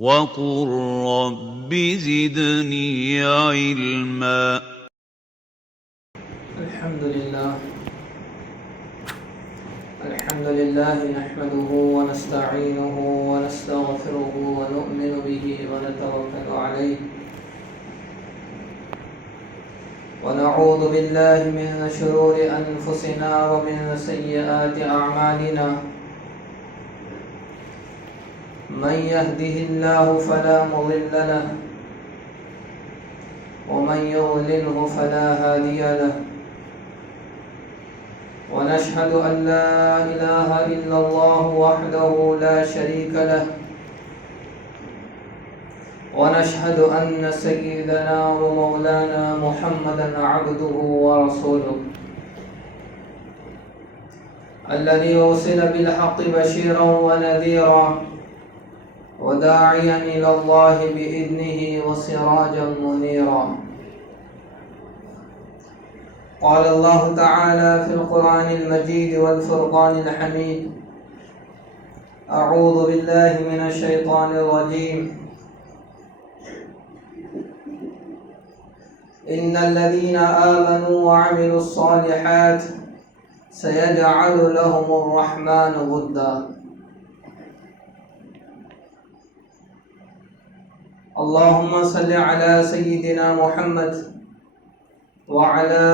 وقل رب زدني علما. الحمد لله نحمده ونستعينه ونستغفره ونؤمن به ونتوكل عليه ونعوذ بالله من شرور أنفسنا ومن سيئات أعمالنا. من يهده الله فلا مضل له ومن يضلله فلا هادي له. ونشهد أن لا إله إلا الله وحده لا شريك له. ونشهد أن سيدنا ومولانا محمدا عبده ورسوله الذي أرسل بالحق بشيرا ونذيرا وداعيا إلى الله بإذنه وسراجا منيرا. قال الله تعالى في القرآن المجيد والفرقان الحميد: أعوذ بالله من الشيطان الرجيم. إن الذين آمنوا وعملوا الصالحات سيجعل لهم الرحمن ودا. اللهم صل على سيدنا محمد وعلى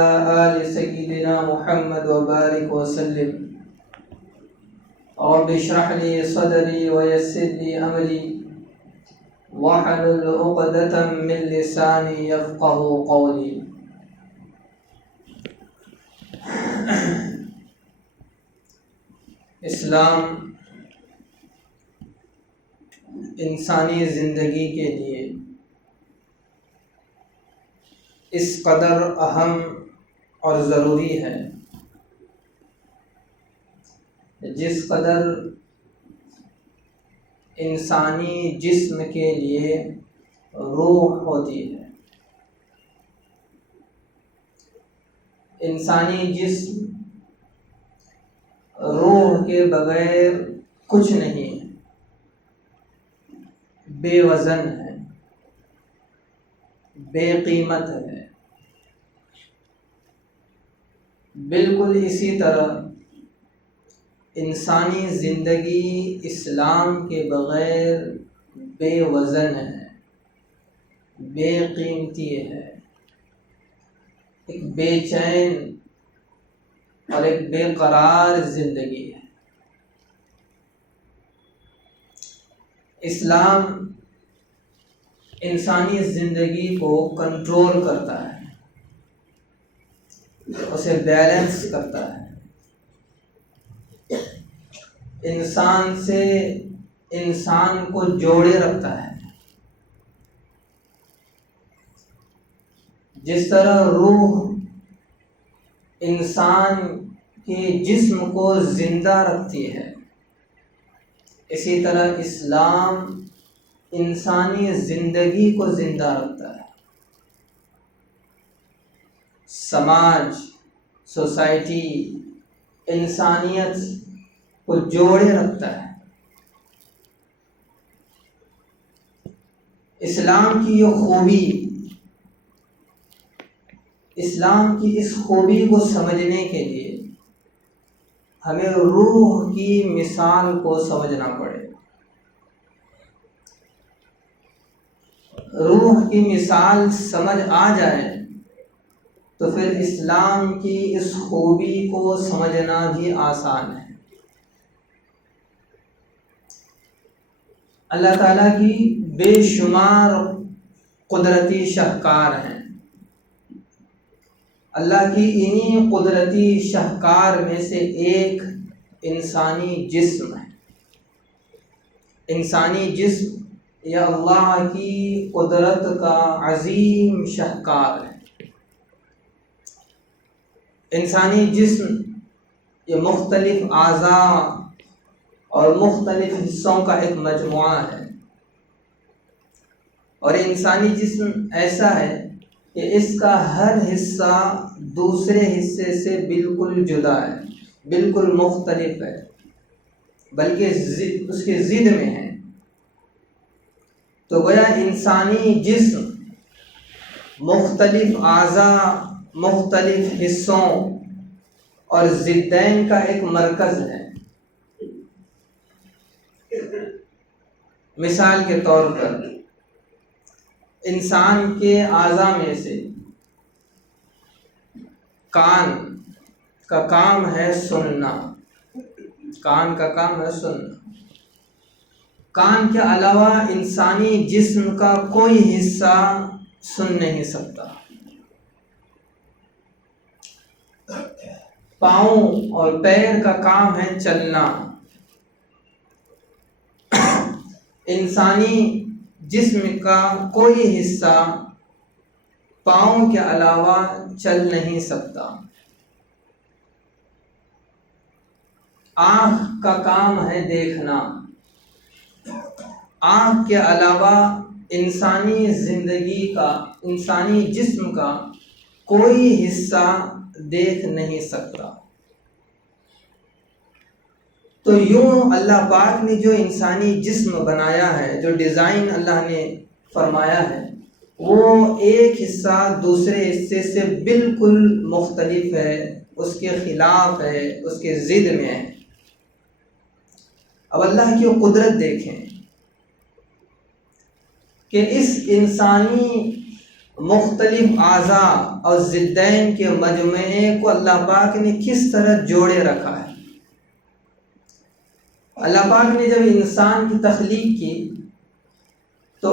آل سيدنا محمد وبارك وسلم. رب اشرح لي صدري ويسر لي أمري واحلل عقدة من لساني يفقهوا قولي. اسلام انسانی زندگی کے لیے اس قدر اہم اور ضروری ہے جس قدر انسانی جسم کے لیے روح ہوتی ہے. انسانی جسم روح کے بغیر کچھ نہیں ہے، بے وزن ہے، بے قیمت ہے. بالکل اسی طرح انسانی زندگی اسلام کے بغیر بے وزن ہے، بے قیمتی ہے، ایک بے چین اور ایک بے قرار زندگی ہے. اسلام انسانی زندگی کو کنٹرول کرتا ہے، اسے بیلنس کرتا ہے، انسان سے انسان کو جوڑے رکھتا ہے. جس طرح روح انسان کے جسم کو زندہ رکھتی ہے، اسی طرح اسلام انسانی زندگی کو زندہ رکھتا ہے. سماج، سوسائٹی، انسانیت کو جوڑے رکھتا ہے. اسلام کی یہ خوبی، اسلام کی اس خوبی کو سمجھنے کے لیے ہمیں روح کی مثال کو سمجھنا پڑے. روح کی مثال سمجھ آ جائے تو پھر اسلام کی اس خوبی کو سمجھنا بھی آسان ہے. اللہ تعالیٰ کی بے شمار قدرتی شاہکار ہیں. اللہ کی انہی قدرتی شاہکار میں سے ایک انسانی جسم ہے. انسانی جسم یہ اللہ کی قدرت کا عظیم شاہکار ہے. انسانی جسم یہ مختلف اعضاء اور مختلف حصوں کا ایک مجموعہ ہے، اور انسانی جسم ایسا ہے کہ اس کا ہر حصہ دوسرے حصے سے بالکل جدا ہے، بالکل مختلف ہے، بلکہ اس کے ضد میں ہے. تو گویا انسانی جسم مختلف اعضاء، مختلف حصوں اور ضدین کا ایک مرکز ہے۔ مثال کے طور پر انسان کے اعضاء میں سے کان کا کام ہے سننا، کان کا کام ہے سننا۔ کان کے علاوہ انسانی جسم کا کوئی حصہ سن نہیں سکتا۔ پاؤں اور پیر کا کام ہے چلنا۔ انسانی جسم کا کوئی حصہ پاؤں کے علاوہ چل نہیں سکتا۔ آنکھ کا کام ہے دیکھنا۔ آنکھ کے علاوہ انسانی زندگی کا، انسانی جسم کا کوئی حصہ دیکھ نہیں سکتا۔ تو یوں اللہ پاک نے جو انسانی جسم بنایا ہے، جو ڈیزائن اللہ نے فرمایا ہے، وہ ایک حصہ دوسرے حصے سے بالکل مختلف ہے، اس کے خلاف ہے، اس کے ضد میں ہے۔ اب اللہ کی قدرت دیکھیں کہ اس انسانی مختلف اعضاء اور ضدین کے مجموعے کو اللہ پاک نے کس طرح جوڑے رکھا ہے۔ اللہ پاک نے جب انسان کی تخلیق کی تو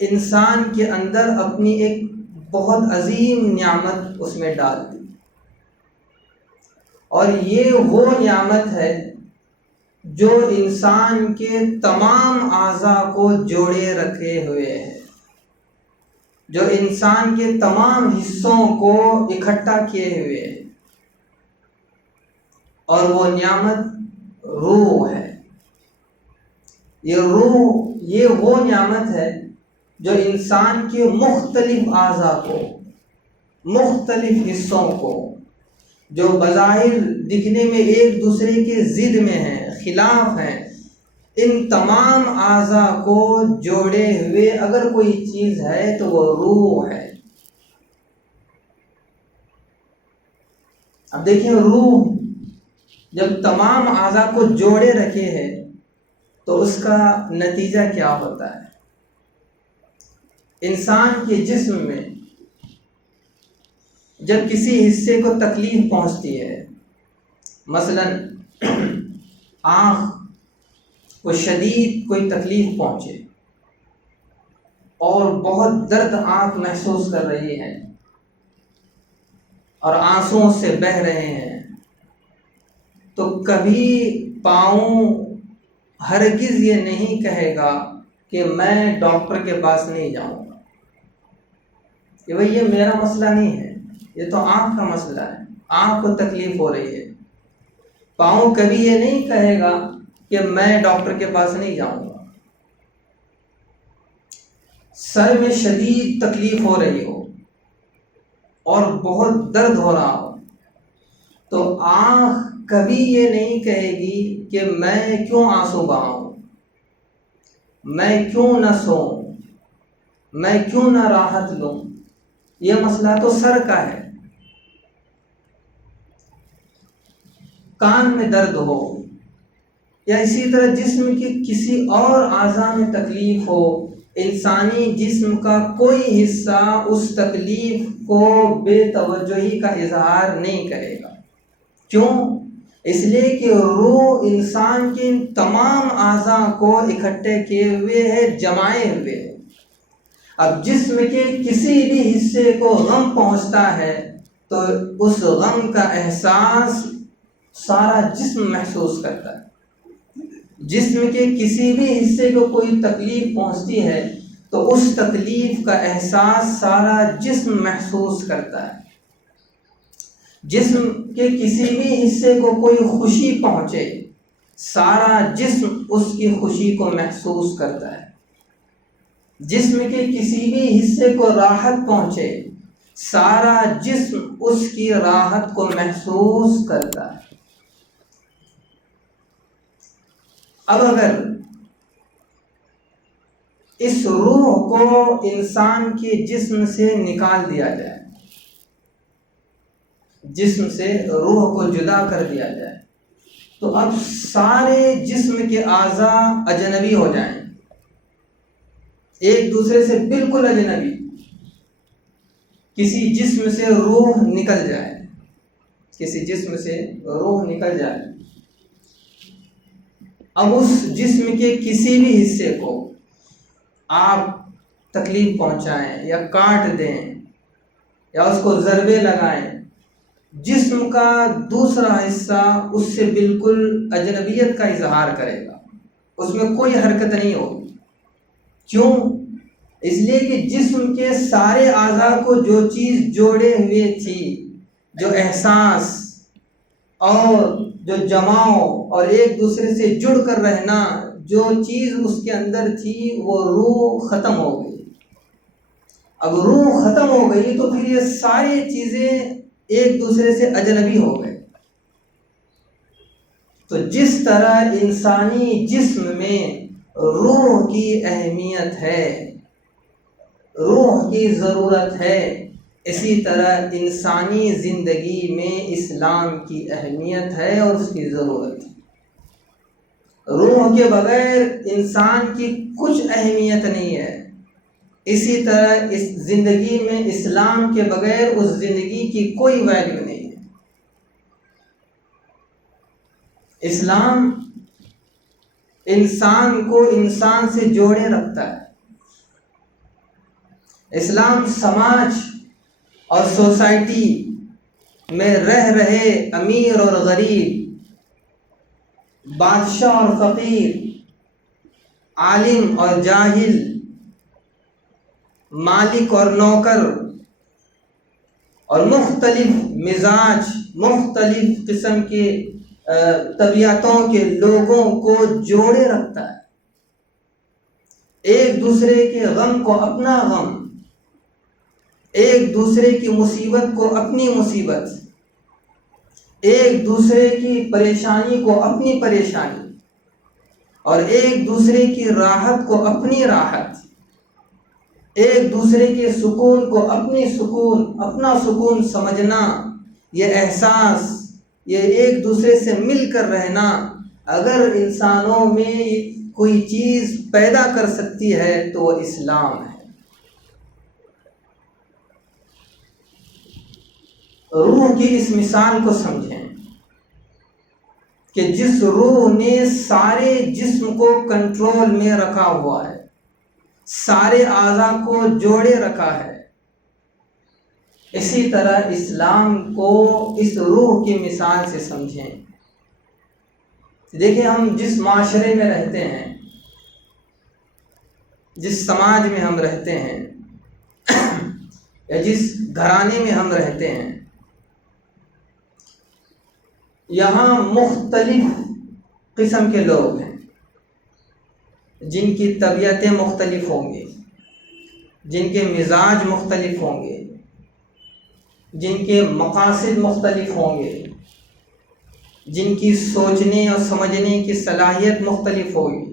انسان کے اندر اپنی ایک بہت عظیم نعمت اس میں ڈال دی، اور یہ وہ نعمت ہے جو انسان کے تمام اعضاء کو جوڑے رکھے ہوئے ہے، جو انسان کے تمام حصوں کو اکٹھا کیے ہوئے ہے، اور وہ نعمت روح ہے۔ یہ روح، یہ وہ نعمت ہے جو انسان کے مختلف اعضاء کو، مختلف حصوں کو، جو بظاہر دکھنے میں ایک دوسرے کے ضد میں ہیں، خلاف ہیں، ان تمام اعضاء کو جوڑے ہوئے اگر کوئی چیز ہے تو وہ روح ہے۔ اب دیکھیں، روح جب تمام اعضاء کو جوڑے رکھے ہے تو اس کا نتیجہ کیا ہوتا ہے؟ انسان کے جسم میں جب کسی حصے کو تکلیف پہنچتی ہے، مثلا آنکھ کو شدید کوئی تکلیف پہنچے اور بہت درد آنکھ محسوس کر رہی ہے اور آنسوؤں سے بہہ رہے ہیں، تو کبھی پاؤں ہرگز یہ نہیں کہے گا کہ میں ڈاکٹر کے پاس نہیں جاؤں گا، کہ بھئی یہ میرا مسئلہ نہیں ہے، یہ تو آنکھ کا مسئلہ ہے، آنکھ کو تکلیف ہو رہی ہے۔ پاؤں کبھی یہ نہیں کہے گا کہ میں ڈاکٹر کے پاس نہیں جاؤں گا۔ سر میں شدید تکلیف ہو رہی ہو اور بہت درد ہو رہا ہو تو آنکھ کبھی یہ نہیں کہے گی کہ میں کیوں آنسو بہاؤں، میں کیوں نہ سوؤں، میں کیوں نہ راحت لوں، یہ مسئلہ تو سر کا ہے۔ کان میں درد ہو یا اسی طرح جسم کی کسی اور اعضاء میں تکلیف ہو، انسانی جسم کا کوئی حصہ اس تکلیف کو بے توجہی کا اظہار نہیں کرے گا۔ کیوں؟ اس لیے کہ روح انسان کے تمام اعضاء کو اکٹھے کیے ہوئے ہے، جمائے ہوئے ہے۔ اب جسم کے کسی بھی حصے کو غم پہنچتا ہے تو اس غم کا احساس سارا جسم محسوس کرتا ہے۔ جسم کے کسی بھی حصے کو کوئی تکلیف پہنچتی ہے تو اس تکلیف کا احساس سارا جسم محسوس کرتا ہے۔ جسم کے کسی بھی حصے کو کوئی خوشی پہنچے، سارا جسم اس کی خوشی کو محسوس کرتا ہے۔ جسم کے کسی بھی حصے کو راحت پہنچے، سارا جسم اس کی راحت کو محسوس کرتا ہے۔ اب اگر اس روح کو انسان کے جسم سے نکال دیا جائے، جسم سے روح کو جدا کر دیا جائے، تو اب سارے جسم کے اعضاء اجنبی ہو جائیں، ایک دوسرے سے بالکل اجنبی۔ کسی جسم سے روح نکل جائے، کسی جسم سے روح نکل جائے، اب اس جسم کے کسی بھی حصے کو آپ تکلیف پہنچائیں یا کاٹ دیں یا اس کو ضربے لگائیں، جسم کا دوسرا حصہ اس سے بالکل اجنبیت کا اظہار کرے گا، اس میں کوئی حرکت نہیں ہوگی۔ کیوں؟ اس لیے کہ جسم کے سارے اعضاء کو جو چیز جوڑے ہوئے تھی، جو احساس اور جو جماؤ اور ایک دوسرے سے جڑ کر رہنا، جو چیز اس کے اندر تھی، وہ روح ختم ہو گئی۔ اب روح ختم ہو گئی تو پھر یہ ساری چیزیں ایک دوسرے سے اجنبی ہو گئے۔ تو جس طرح انسانی جسم میں روح کی اہمیت ہے، روح کی ضرورت ہے، اسی طرح انسانی زندگی میں اسلام کی اہمیت ہے اور اس کی ضرورت ہے۔ روح کے بغیر انسان کی کچھ اہمیت نہیں ہے، اسی طرح اس زندگی میں اسلام کے بغیر اس زندگی کی کوئی ویلیو نہیں ہے۔ اسلام انسان کو انسان سے جوڑے رکھتا ہے۔ اسلام سماج اور سوسائٹی میں رہ رہے امیر اور غریب، بادشاہ اور فقیر، عالم اور جاہل، مالک اور نوکر، اور مختلف مزاج، مختلف قسم کے طبیعتوں کے لوگوں کو جوڑے رکھتا ہے۔ ایک دوسرے کے غم کو اپنا غم، ایک دوسرے کی مصیبت کو اپنی مصیبت، ایک دوسرے کی پریشانی کو اپنی پریشانی، اور ایک دوسرے کی راحت کو اپنی راحت، ایک دوسرے کے سکون کو اپنی سکون، اپنا سکون سمجھنا، یہ احساس، یہ ایک دوسرے سے مل کر رہنا، اگر انسانوں میں کوئی چیز پیدا کر سکتی ہے تو وہ اسلام ہے۔ روح کی اس مثال کو سمجھیں کہ جس روح نے سارے جسم کو کنٹرول میں رکھا ہوا ہے، سارے اعضاء کو جوڑے رکھا ہے، اسی طرح اسلام کو اس روح کی مثال سے سمجھیں۔ دیکھیں، ہم جس معاشرے میں رہتے ہیں، جس سماج میں ہم رہتے ہیں، یا جس گھرانے میں ہم رہتے ہیں، یہاں مختلف قسم کے لوگ ہیں جن کی طبیعتیں مختلف ہوں گی، جن کے مزاج مختلف ہوں گے، جن کے مقاصد مختلف ہوں گے، جن کی سوچنے اور سمجھنے کی صلاحیت مختلف ہوگی،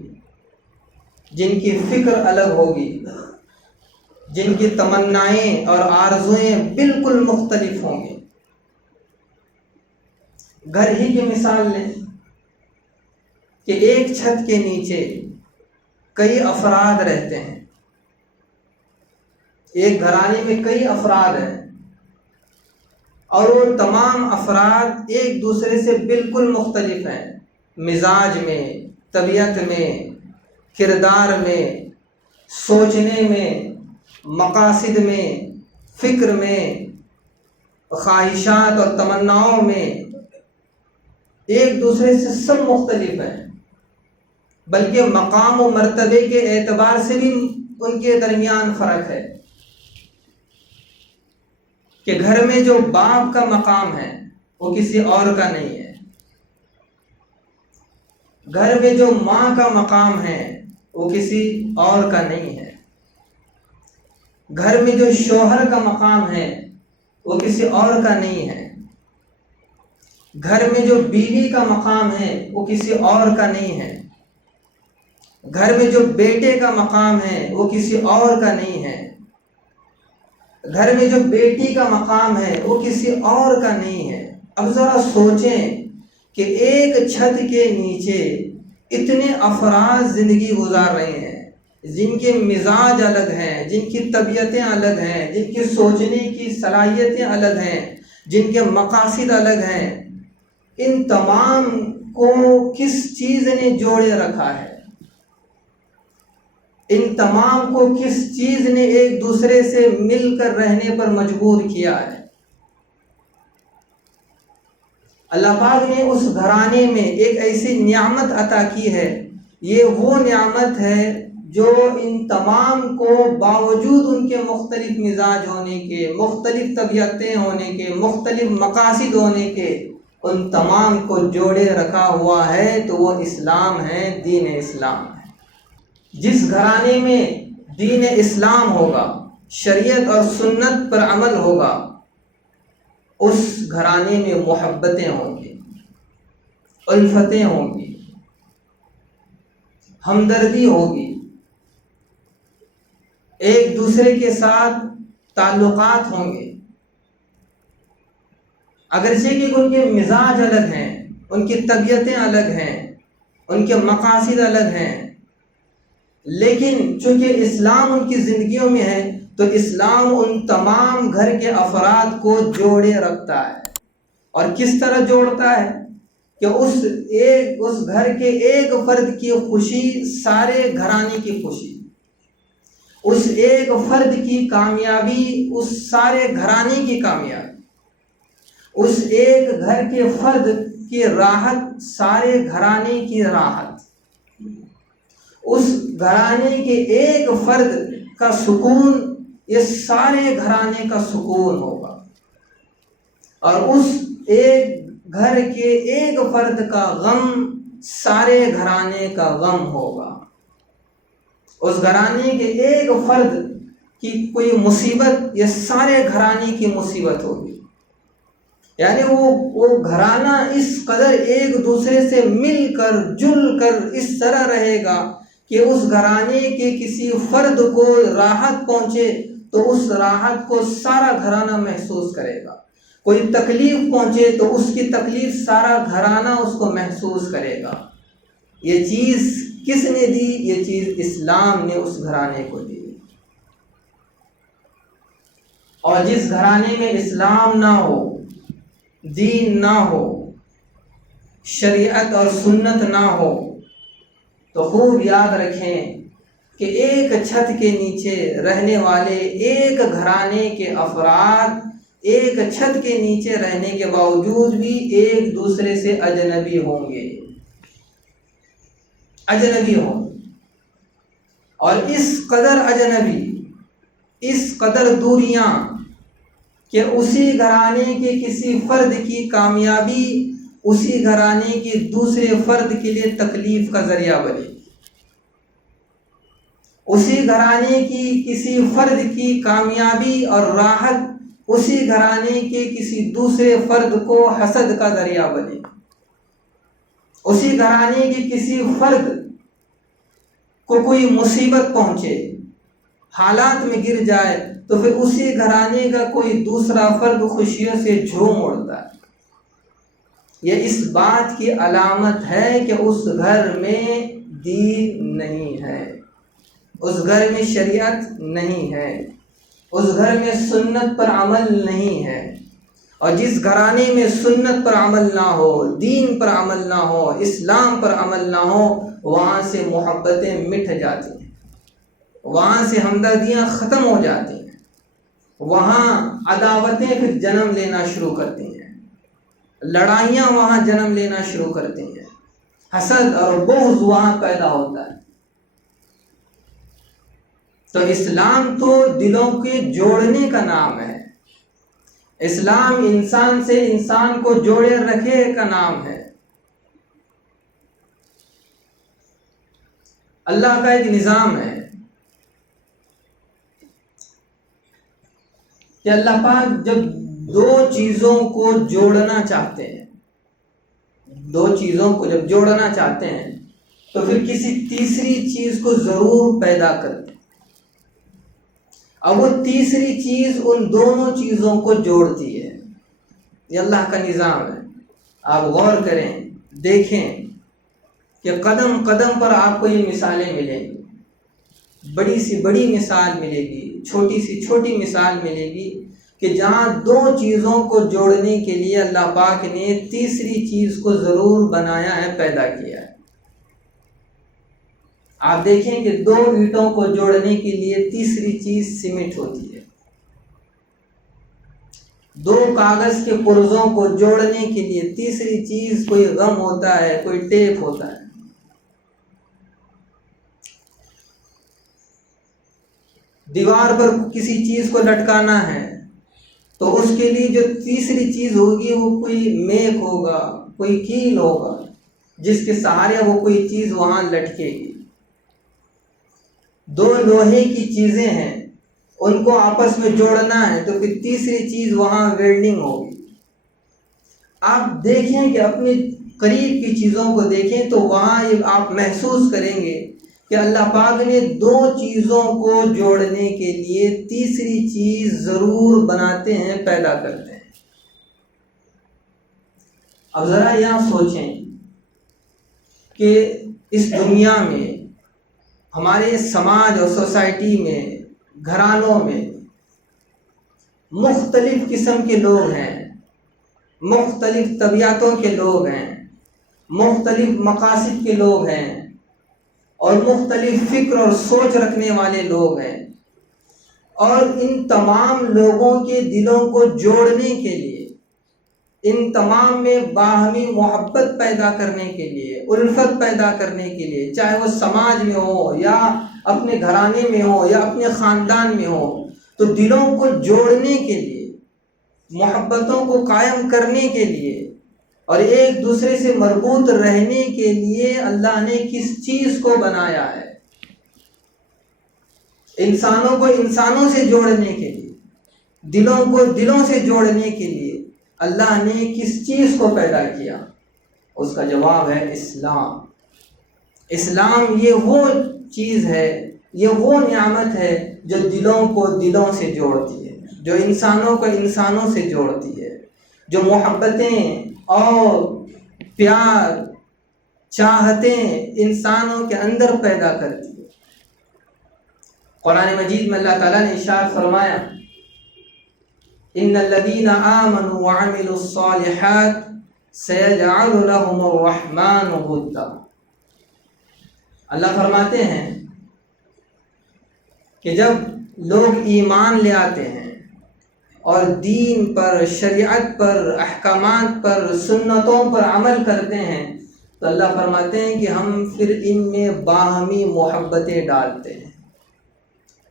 جن کی فکر الگ ہوگی، جن کی تمنائیں اور آرزوئیں بالکل مختلف ہوں گی۔ گھر ہی کی مثال لیں کہ ایک چھت کے نیچے کئی افراد رہتے ہیں، ایک گھرانے میں کئی افراد ہیں، اور وہ تمام افراد ایک دوسرے سے بالکل مختلف ہیں، مزاج میں، طبیعت میں، کردار میں، سوچنے میں، مقاصد میں، فکر میں، خواہشات اور تمناؤں میں، ایک دوسرے سے سب مختلف ہیں، بلکہ مقام و مرتبے کے اعتبار سے بھی ان کے درمیان فرق ہے کہ گھر میں جو باپ کا مقام ہے وہ کسی اور کا نہیں ہے، گھر میں جو ماں کا مقام ہے وہ کسی اور کا نہیں ہے، گھر میں جو شوہر کا مقام ہے وہ کسی اور کا نہیں ہے، گھر میں جو بیوی کا مقام ہے وہ کسی اور کا نہیں ہے، گھر میں جو بیٹے کا مقام ہے وہ کسی اور کا نہیں ہے، گھر میں جو بیٹی کا مقام ہے وہ کسی اور کا نہیں ہے۔ اب ذرا سوچیں کہ ایک چھت کے نیچے اتنے افراد زندگی گزار رہے ہیں، جن کے مزاج الگ ہیں، جن کی طبیعتیں الگ ہیں، جن کی سوچنے کی صلاحیتیں الگ ہیں، جن کے مقاصد الگ ہیں، ان تمام کو کس چیز نے جوڑے رکھا ہے؟ ان تمام کو کس چیز نے ایک دوسرے سے مل کر رہنے پر مجبور کیا ہے؟ اللہ پاک نے اس گھرانے میں ایک ایسی نعمت عطا کی ہے، یہ وہ نعمت ہے جو ان تمام کو باوجود ان کے مختلف مزاج ہونے کے، مختلف طبیعتیں ہونے کے، مختلف مقاصد ہونے کے، ان تمام کو جوڑے رکھا ہوا ہے، تو وہ اسلام ہے، دین اسلام ہے۔ جس گھرانے میں دین اسلام ہوگا، شریعت اور سنت پر عمل ہوگا، اس گھرانے میں محبتیں ہوں گی، الفتیں ہوں گی، ہمدردی ہوگی، ایک دوسرے کے ساتھ تعلقات ہوں گے۔ اگرچہ کہ ان کے مزاج الگ ہیں، ان کی طبیعتیں الگ ہیں، ان کے مقاصد الگ ہیں، لیکن چونکہ اسلام ان کی زندگیوں میں ہے تو اسلام ان تمام گھر کے افراد کو جوڑے رکھتا ہے۔ اور کس طرح جوڑتا ہے کہ اس گھر کے ایک فرد کی خوشی سارے گھرانے کی خوشی، اس ایک فرد کی کامیابی اس سارے گھرانے کی کامیابی، اس ایک گھر کے فرد کی راحت سارے گھرانے کی راحت، اس گھرانے کے ایک فرد کا سکون یہ سارے گھرانے کا سکون ہوگا، اور اس ایک گھر کے ایک فرد کا غم سارے گھرانے کا غم ہوگا۔ اس گھرانے کے ایک فرد کی کوئی مصیبت یہ سارے گھرانے کی مصیبت ہوگی۔ یعنی وہ گھرانہ اس قدر ایک دوسرے سے مل کر جل کر اس طرح رہے گا کہ اس گھرانے کے کسی فرد کو راحت پہنچے تو اس راحت کو سارا گھرانہ محسوس کرے گا، کوئی تکلیف پہنچے تو اس کی تکلیف سارا گھرانہ اس کو محسوس کرے گا۔ یہ چیز کس نے دی؟ یہ چیز اسلام نے اس گھرانے کو دی۔ اور جس گھرانے میں اسلام نہ ہو، دین نہ ہو، شریعت اور سنت نہ ہو، تو خوب یاد رکھیں کہ ایک چھت کے نیچے رہنے والے ایک گھرانے کے افراد ایک چھت کے نیچے رہنے کے باوجود بھی ایک دوسرے سے اجنبی ہوں گے، اجنبی ہوں گے، اور اس قدر اجنبی، اس قدر دوریاں کہ اسی گھرانے کے کسی فرد کی کامیابی اسی گھرانے کے دوسرے فرد کے لیے تکلیف کا ذریعہ بنے، اسی گھرانے کی کسی فرد کی کامیابی اور راحت اسی گھرانے کے کسی دوسرے فرد کو حسد کا ذریعہ بنے، اسی گھرانے کے کسی فرد کو کوئی مصیبت پہنچے، حالات میں گر جائے تو پھر اسی گھرانے کا کوئی دوسرا فرد خوشیوں سے جھوم اڑتا ہے۔ یہ اس بات کی علامت ہے کہ اس گھر میں دین نہیں ہے، اس گھر میں شریعت نہیں ہے، اس گھر میں سنت پر عمل نہیں ہے۔ اور جس گھرانے میں سنت پر عمل نہ ہو، دین پر عمل نہ ہو، اسلام پر عمل نہ ہو، وہاں سے محبتیں مٹ جاتی ہیں، وہاں سے ہمدردیاں ختم ہو جاتی ہیں، وہاں عداوتیں پھر جنم لینا شروع کرتی ہیں، لڑائیاں وہاں جنم لینا شروع کرتی ہیں، حسد اور بغض وہاں پیدا ہوتا ہے۔ تو اسلام تو دلوں کے جوڑنے کا نام ہے، اسلام انسان سے انسان کو جوڑے رکھے کا نام ہے۔ اللہ کا ایک نظام ہے کہ اللہ پاک جب دو چیزوں کو جوڑنا چاہتے ہیں، دو چیزوں کو جب جوڑنا چاہتے ہیں تو پھر کسی تیسری چیز کو ضرور پیدا کرتے ہیں۔ اب وہ تیسری چیز ان دونوں چیزوں کو جوڑتی ہے۔ یہ اللہ کا نظام ہے۔ آپ غور کریں، دیکھیں کہ قدم قدم پر آپ کو یہ مثالیں ملیں گی، بڑی سی بڑی مثال ملے گی، چھوٹی سی چھوٹی مثال ملے گی، کہ جہاں دو چیزوں کو جوڑنے کے لیے اللہ پاک نے تیسری چیز کو ضرور بنایا ہے، پیدا کیا ہے۔ آپ دیکھیں کہ دو اینٹوں کو جوڑنے کے لیے تیسری چیز سیمنٹ ہوتی ہے، دو کاغذ کے پرزوں کو جوڑنے کے لیے تیسری چیز کوئی غم ہوتا ہے، کوئی ٹیپ ہوتا ہے۔ دیوار پر کسی چیز کو لٹکانا ہے تو اس کے لیے جو تیسری چیز ہوگی وہ کوئی میک ہوگا، کوئی کیل ہوگا، جس کے سہارے وہ کوئی چیز وہاں لٹکے گی۔ دو لوہے کی چیزیں ہیں، ان کو آپس میں جوڑنا ہے تو پھر تیسری چیز وہاں ویلڈنگ ہوگی۔ آپ دیکھیں کہ اپنے قریب کی چیزوں کو دیکھیں تو وہاں آپ محسوس کریں گے کہ اللہ پاک نے دو چیزوں کو جوڑنے کے لیے تیسری چیز ضرور بناتے ہیں، پیدا کرتے ہیں۔ اب ذرا یہاں سوچیں کہ اس دنیا میں، ہمارے سماج اور سوسائٹی میں، گھرانوں میں مختلف قسم کے لوگ ہیں، مختلف طبیعتوں کے لوگ ہیں، مختلف مقاصد کے لوگ ہیں، اور مختلف فکر اور سوچ رکھنے والے لوگ ہیں، اور ان تمام لوگوں کے دلوں کو جوڑنے کے لیے، ان تمام میں باہمی محبت پیدا کرنے کے لیے، الفت پیدا کرنے کے لیے، چاہے وہ سماج میں ہو یا اپنے گھرانے میں ہو یا اپنے خاندان میں ہو، تو دلوں کو جوڑنے کے لیے، محبتوں کو قائم کرنے کے لیے اور ایک دوسرے سے مربوط رہنے کے لیے اللہ نے کس چیز کو بنایا ہے؟ انسانوں کو انسانوں سے جوڑنے کے لیے، دلوں کو دلوں سے جوڑنے کے لیے اللہ نے کس چیز کو پیدا کیا؟ اس کا جواب ہے اسلام۔ اسلام یہ وہ چیز ہے، یہ وہ نعمت ہے جو دلوں کو دلوں سے جوڑتی ہے، جو انسانوں کو انسانوں سے جوڑتی ہے، جو محبتیں اور پیار، چاہتیں انسانوں کے اندر پیدا کرتی ہے۔ قرآن مجید میں اللہ تعالیٰ نے ارشاد فرمایا، ان الذين آمنوا وعملوا الصالحات سيجعل لهم الرحمن ودا۔ اللہ فرماتے ہیں کہ جب لوگ ایمان لے آتے ہیں اور دین پر، شریعت پر، احکامات پر، سنتوں پر عمل کرتے ہیں، تو اللہ فرماتے ہیں کہ ہم پھر ان میں باہمی محبتیں ڈالتے ہیں،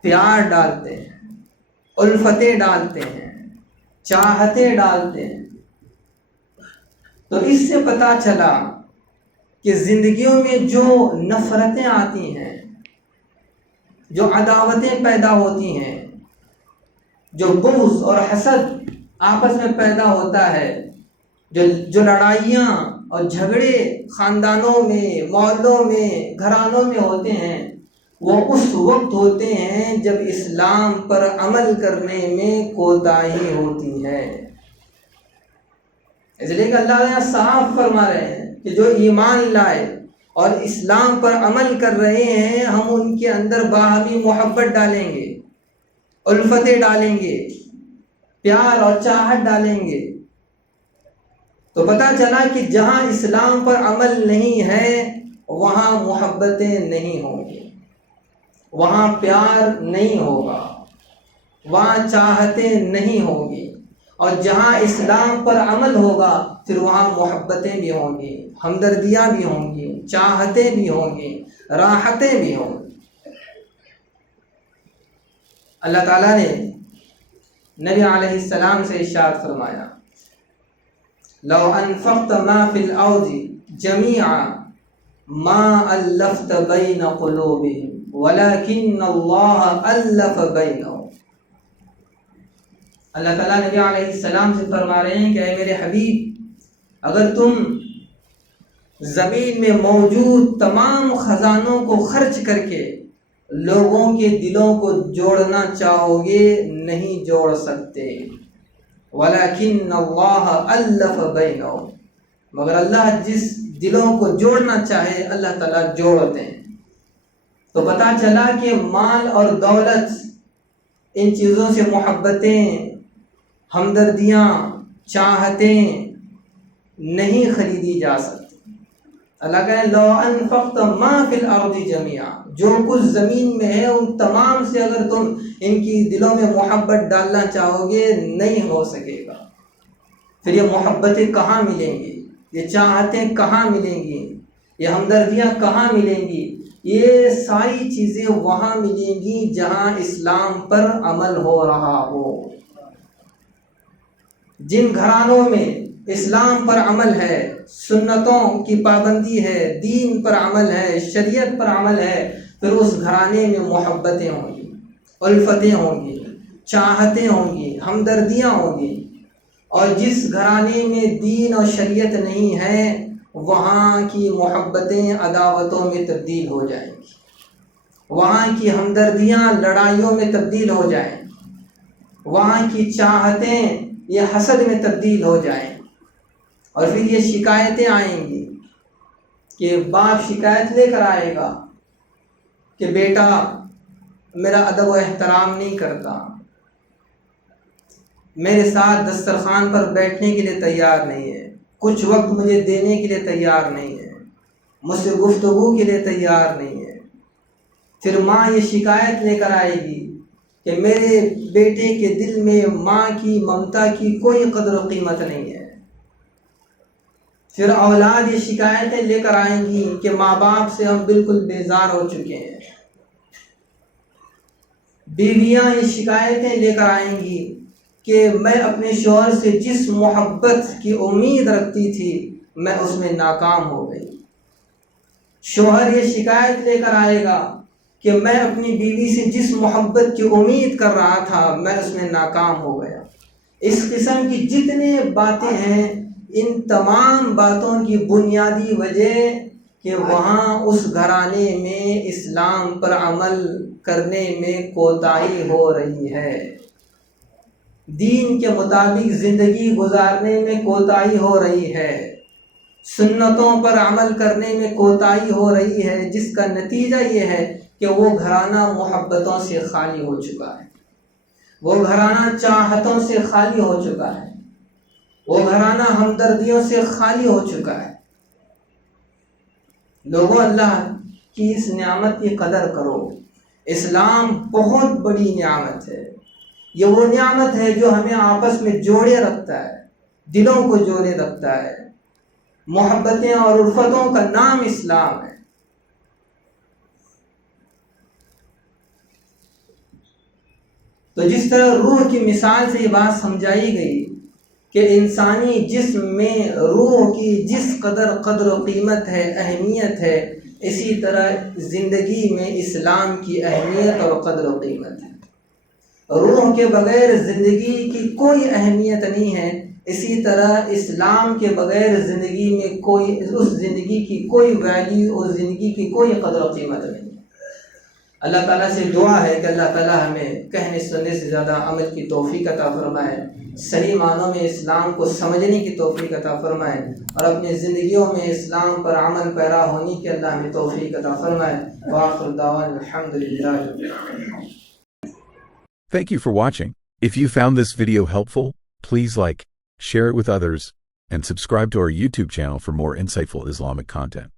پیار ڈالتے ہیں، الفتیں ڈالتے ہیں، چاہتیں ڈالتے ہیں۔ تو اس سے پتہ چلا کہ زندگیوں میں جو نفرتیں آتی ہیں، جو عداوتیں پیدا ہوتی ہیں، جو بغض اور حسد آپس میں پیدا ہوتا ہے، جو لڑائیاں اور جھگڑے خاندانوں میں، محلوں میں، گھرانوں میں ہوتے ہیں، وہ اس وقت ہوتے ہیں جب اسلام پر عمل کرنے میں کوتاہی ہوتی ہے۔ اس لیے کہ اللہ نے صاف فرما رہے ہیں کہ جو ایمان لائے اور اسلام پر عمل کر رہے ہیں، ہم ان کے اندر باہمی محبت ڈالیں گے، الفتیں ڈالیں گے، پیار اور چاہت ڈالیں گے۔ تو پتہ چلا کہ جہاں اسلام پر عمل نہیں ہے وہاں محبتیں نہیں ہوں گی، وہاں پیار نہیں ہوگا، وہاں چاہتیں نہیں ہوں گی، اور جہاں اسلام پر عمل ہوگا پھر وہاں محبتیں بھی ہوں گی، ہمدردیاں بھی ہوں گی، چاہتیں بھی ہوں گی، راحتیں بھی ہوں گی۔ اللہ تعالیٰ نے نبی علیہ السلام سے ارشاد فرمایا، لو انفقت ما فی الارض جميعا ما الفت بین قلوبهم ولكن اللہ الف بینہم۔ اللہ تعالیٰ نبی علیہ السلام سے فرما رہے ہیں کہ اے میرے حبیب، اگر تم زمین میں موجود تمام خزانوں کو خرچ کر کے لوگوں کے دلوں کو جوڑنا چاہو گے نہیں جوڑ سکتے. وَلَكِنَّ اللَّهَ أَلَّفَ بَيْنَهُمْ، مگر اللہ جس دلوں کو جوڑنا چاہے اللہ تعالیٰ جوڑتے ہیں. تو پتہ چلا کہ مال اور دولت، ان چیزوں سے محبتیں، ہمدردیاں، چاہتیں نہیں خریدی جا سکتی. اللہ کہے لو انفقت ما فی الارض جميعا، جو کچھ زمین میں ہے ان تمام سے اگر تم ان کی دلوں میں محبت ڈالنا چاہو گے نہیں ہو سکے گا. پھر یہ محبتیں کہاں ملیں گی، یہ چاہتیں کہاں ملیں گی، یہ ہمدردیاں کہاں ملیں گی؟ یہ ساری چیزیں وہاں ملیں گی جہاں اسلام پر عمل ہو رہا ہو. جن گھرانوں میں اسلام پر عمل ہے، سنتوں کی پابندی ہے، دین پر عمل ہے، شریعت پر عمل ہے، پھر اس گھرانے میں محبتیں ہوں گی، الفتیں ہوں گی، چاہتیں ہوں گی، ہمدردیاں ہوں گی. اور جس گھرانے میں دین اور شریعت نہیں ہے وہاں کی محبتیں عداوتوں میں تبدیل ہو جائیں گی، وہاں کی ہمدردیاں لڑائیوں میں تبدیل ہو جائیں گی، وہاں کی چاہتیں یہ حسد میں تبدیل ہو جائیں. اور پھر یہ شکایتیں آئیں گی کہ باپ شکایت لے کر آئے گا کہ بیٹا میرا ادب و احترام نہیں کرتا، میرے ساتھ دسترخوان پر بیٹھنے کے لیے تیار نہیں ہے، کچھ وقت مجھے دینے کے لیے تیار نہیں ہے، مجھ سے گفتگو کے لیے تیار نہیں ہے. پھر ماں یہ شکایت لے کر آئے گی کہ میرے بیٹے کے دل میں ماں کی ممتا کی کوئی قدر و قیمت نہیں ہے. پھر اولاد یہ شکایتیں لے کر آئیں گی کہ ماں باپ سے ہم بالکل بیزار ہو چکے ہیں. بیویاں یہ شکایتیں لے کر آئیں گی کہ میں اپنے شوہر سے جس محبت کی امید رکھتی تھی میں اس میں ناکام ہو گئی. شوہر یہ شکایت لے کر آئے گا کہ میں اپنی بیوی سے جس محبت کی امید کر رہا تھا میں اس میں ناکام ہو گیا. اس قسم کی جتنے باتیں ہیں ان تمام باتوں کی بنیادی وجہ کہ وہاں اس گھرانے میں اسلام پر عمل کرنے میں کوتاہی ہو رہی ہے، دین کے مطابق زندگی گزارنے میں کوتاہی ہو رہی ہے، سنتوں پر عمل کرنے میں کوتاہی ہو رہی ہے، جس کا نتیجہ یہ ہے کہ وہ گھرانہ محبتوں سے خالی ہو چکا ہے، وہ گھرانہ چاہتوں سے خالی ہو چکا ہے، وہ گھرانہ ہمدردیوں سے خالی ہو چکا ہے. لوگوں اللہ کی اس نعمت کی قدر کرو. اسلام بہت بڑی نعمت ہے، یہ وہ نعمت ہے جو ہمیں آپس میں جوڑے رکھتا ہے، دلوں کو جوڑے رکھتا ہے. محبتیں اور الفتوں کا نام اسلام ہے. تو جس طرح روح کی مثال سے یہ بات سمجھائی گئی کہ انسانی جسم میں روح کی جس قدر و قیمت ہے، اہمیت ہے، اسی طرح زندگی میں اسلام کی اہمیت اور قدر و قیمت ہے. روح کے بغیر زندگی کی کوئی اہمیت نہیں ہے، اسی طرح اسلام کے بغیر زندگی میں اس زندگی کی کوئی ویلیو اور زندگی کی کوئی قدر و قیمت نہیں. اللہ تعالیٰ سے دعا ہے کہ اللہ تعالیٰ ہمیں کہنے سننے سے زیادہ عمل کی توفیق عطا فرمائے، صحیح معنوں میں اسلام کو سمجھنے کی توفیق عطا فرمائے، اور اپنی زندگیوں میں اسلام پر عمل پیرا ہونے کی اللہ ہمیں توفیق عطا فرمائے. وآخر دعوانا الحمدللہ رب العالمین. Thank you for watching. If you found this video helpful, please like, share it with others, and subscribe to our YouTube channel for more insightful Islamic content.